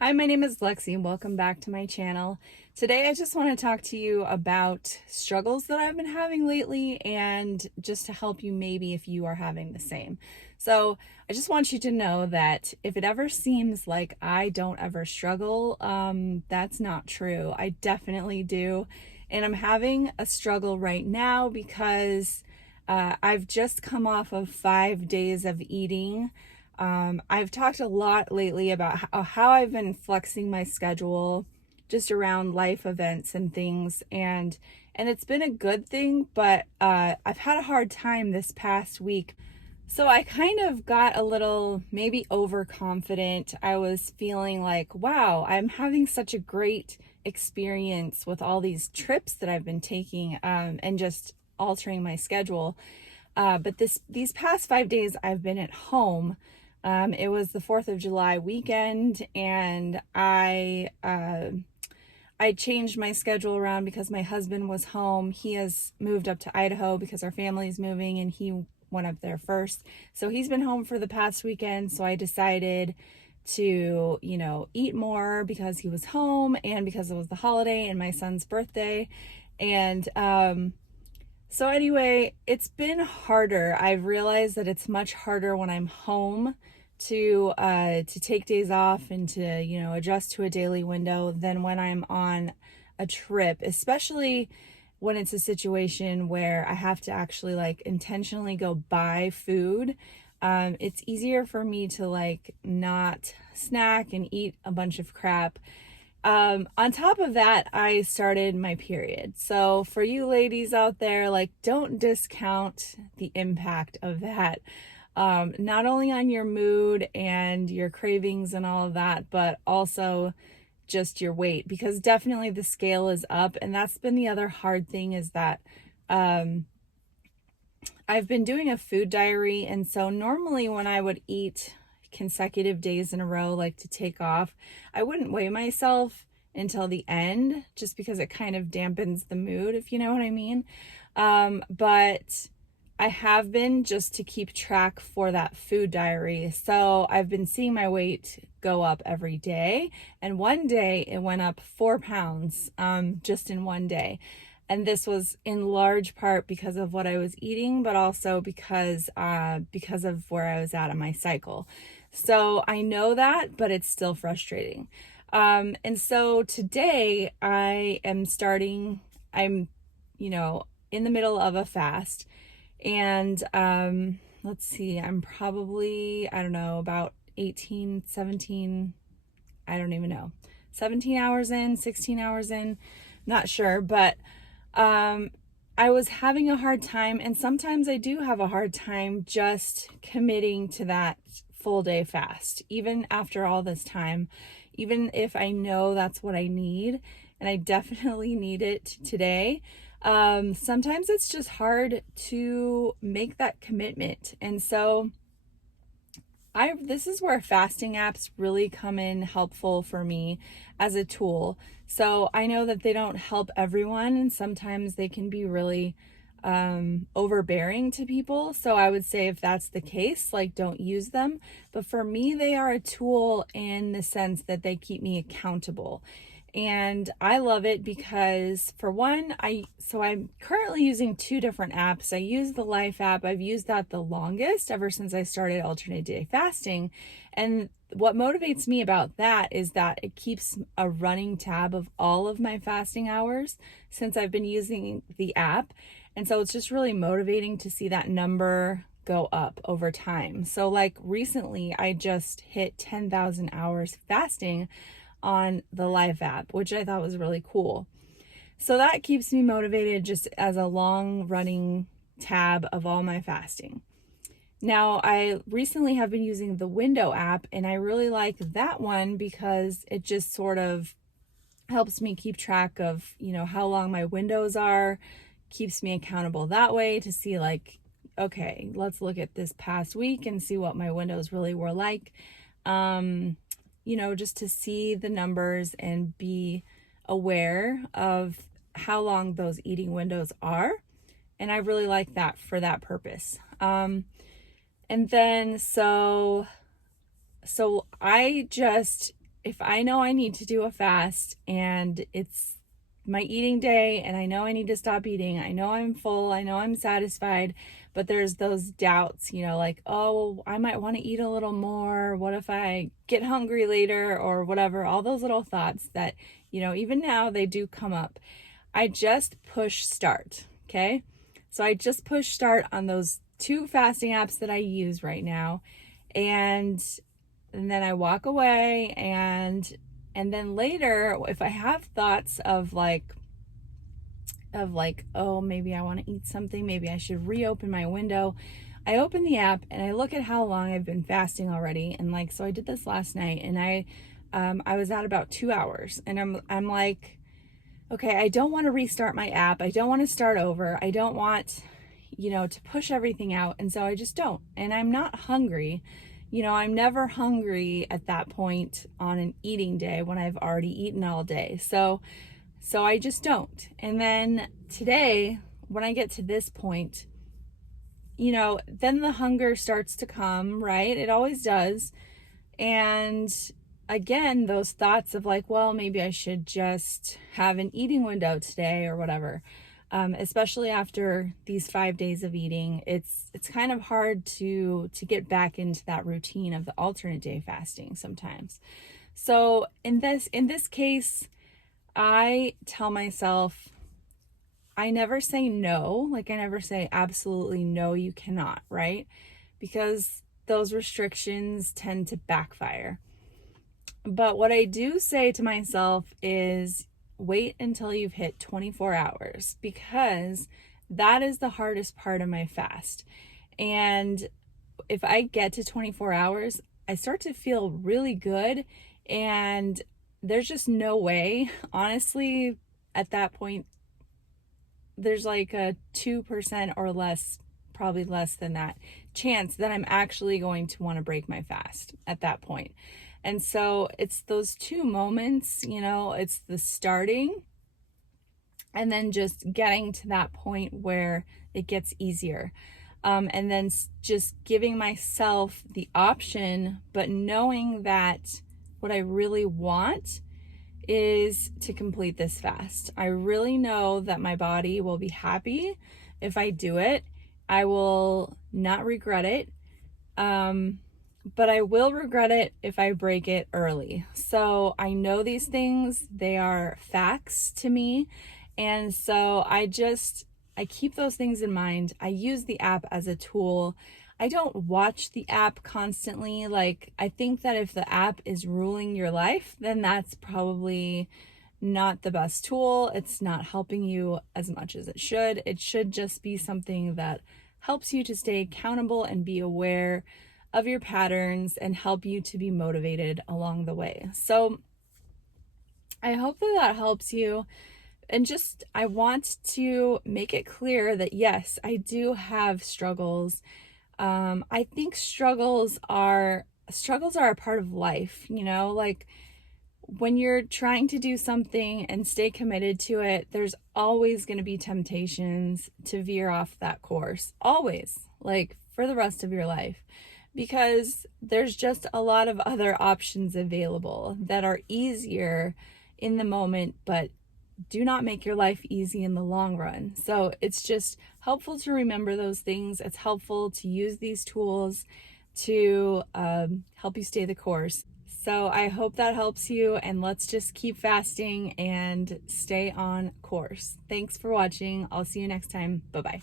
Hi, my name is Lexi and welcome back to my channel. Today I just want to talk to you about struggles that I've been having lately and just to help you maybe if you are having the same. So I just want you to know that if it ever seems like I don't ever struggle, that's not true. I definitely do. And I'm having a struggle right now because I've just come off of 5 days of eating. I've talked a lot lately about how I've been flexing my schedule just around life events and things, and it's been a good thing, but I've had a hard time this past week. So I kind of got a little maybe overconfident. I was feeling like, wow, I'm having such a great experience with all these trips that I've been taking, and just altering my schedule. But these past 5 days I've been at home. It was the 4th of July weekend, and I changed my schedule around because my husband was home. He has moved up to Idaho because our family's moving, and he went up there first. So he's been home for the past weekend. So I decided to, eat more because he was home and because it was the holiday and my son's birthday. And so anyway, it's been harder. I've realized that it's much harder when I'm home to take days off and to, adjust to a daily window than when I'm on a trip, especially when it's a situation where I have to actually intentionally go buy food. It's easier for me to not snack and eat a bunch of crap. On top of that, I started my period. So for you ladies out there, don't discount the impact of that. Not only on your mood and your cravings and all of that, but also just your weight, because definitely the scale is up. And that's been the other hard thing, is that I've been doing a food diary. And so normally when I would eat consecutive days in a row, to take off, I wouldn't weigh myself until the end, just because it kind of dampens the mood, if you know what I mean. But I have been, just to keep track for that food diary. So I've been seeing my weight go up every day. And one day it went up 4 pounds, just in one day. And this was in large part because of what I was eating, but also because of where I was at in my cycle. So I know that, but it's still frustrating. And so today I'm, in the middle of a fast. And let's see, I'm probably, I don't know, about 18, 17, I don't even know, 17 hours in, 16 hours in, not sure. But I was having a hard time, and sometimes I do have a hard time just committing to that full day fast, even after all this time, even if I know that's what I need, and I definitely need it today. Sometimes it's just hard to make that commitment. And so this is where fasting apps really come in helpful for me as a tool. So I know that they don't help everyone, and sometimes they can be really overbearing to people. So I would say if that's the case, don't use them. But for me, they are a tool in the sense that they keep me accountable. And I love it because, for one, I'm currently using 2 different apps. I use the Life app. I've used that the longest, ever since I started alternate day fasting. And what motivates me about that is that it keeps a running tab of all of my fasting hours since I've been using the app. And so it's just really motivating to see that number go up over time. So recently I just hit 10,000 hours fasting on the Life app, which I thought was really cool. So that keeps me motivated, just as a long running tab of all my fasting. Now, I recently have been using the Window app, and I really like that one because it just sort of helps me keep track of, how long my windows are, keeps me accountable that way to see okay, let's look at this past week and see what my windows really were like. Just to see the numbers and be aware of how long those eating windows are. And I really like that for that purpose. And then, so I just if I know I need to do a fast and it's my eating day and I know I need to stop eating, I know I'm full, I know I'm satisfied, but there's those doubts, like, oh, I might want to eat a little more. What if I get hungry later or whatever? All those little thoughts that, even now they do come up. I just push start. Okay. So I just push start on those 2 fasting apps that I use right now. And then I walk away, and then later, if I have thoughts of like, oh, maybe I want to eat something, maybe I should reopen my window, I open the app and I look at how long I've been fasting already. And so I did this last night, and I was at about 2 hours, and I'm like, okay, I don't want to restart my app. I don't want to start over. I don't want, to push everything out. And so I just don't. And I'm not hungry. I'm never hungry at that point on an eating day when I've already eaten all day. So I just don't. And then today, when I get to this point, then the hunger starts to come, right? It always does. And again, those thoughts of like, well, maybe I should just have an eating window today or whatever. Especially after these 5 days of eating, it's kind of hard to get back into that routine of the alternate day fasting sometimes. So in this case, I tell myself, I never say no. Like, I never say absolutely no, you cannot, right? Because those restrictions tend to backfire. But what I do say to myself is, wait until you've hit 24 hours, because that is the hardest part of my fast. And if I get to 24 hours, I start to feel really good. And there's just no way, honestly, at that point, there's like a 2% or less, probably less than that, chance that I'm actually going to want to break my fast at that point. And so it's those 2 moments, it's the starting and then just getting to that point where it gets easier. And then just giving myself the option, but knowing that what I really want is to complete this fast. I really know that my body will be happy if I do it. I will not regret it. But I will regret it if I break it early. So I know these things, they are facts to me. And so I keep those things in mind. I use the app as a tool. I don't watch the app constantly. Like, I think that if the app is ruling your life, then that's probably not the best tool. It's not helping you as much as it should. It should just be something that helps you to stay accountable and be aware of your patterns and help you to be motivated along the way. So I hope that helps you. And I want to make it clear that yes, I do have struggles. I think struggles are a part of life, like when you're trying to do something and stay committed to it, there's always going to be temptations to veer off that course, always, like for the rest of your life, because there's just a lot of other options available that are easier in the moment, but do not make your life easy in the long run. So it's just helpful to remember those things. It's helpful to use these tools to help you stay the course. So I hope that helps you, and let's just keep fasting and stay on course. Thanks for watching. I'll see you next time. Bye-bye.